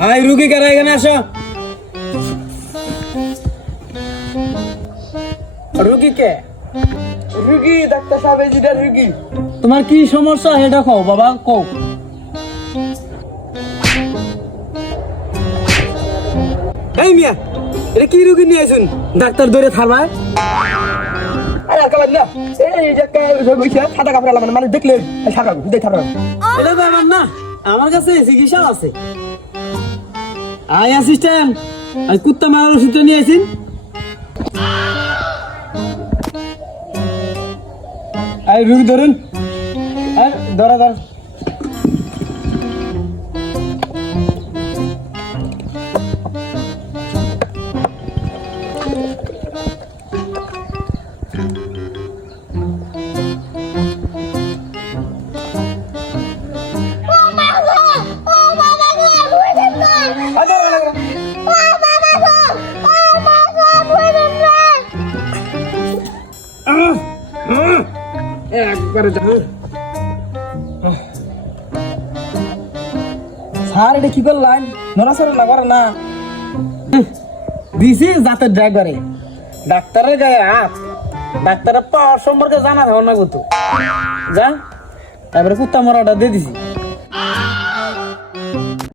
I রুগী কারা এখানে আসো। রুগী কে? রুগী ডাক্তার সাহেব, এই যেটা রুগী। তোমার কি সমস্যা সেটা কও বাবা, কও। এই মিয়া, এটা কি রুগী নিয়ে আসুন? ডাক্তার ধরে থারবায়। আরে আকাল না, এই যে সাদা কাপড় আলা মানে দেখলে থাকবে, এটা ব্যাপার না, আমার কাছে চিকিৎসা আছে। আই অ্যাসিস্ট্যান্ট, আই কুত্তা মারার ওষুধ নিয়ে আসিন। আই রুগী ধরুন, ধরা ধর। একবারে স্যার, এটা কি করলেন? নড়াচড়া না করে না। দিছি জাতের ড্রাইভারে, ডাক্তারের গায়ে হাত। ডাক্তারের পাওয়ার সম্পর্কে জানা ধারণা করতো। যা, তারপরে কুত্তা মরাটা দিয়ে দিছি।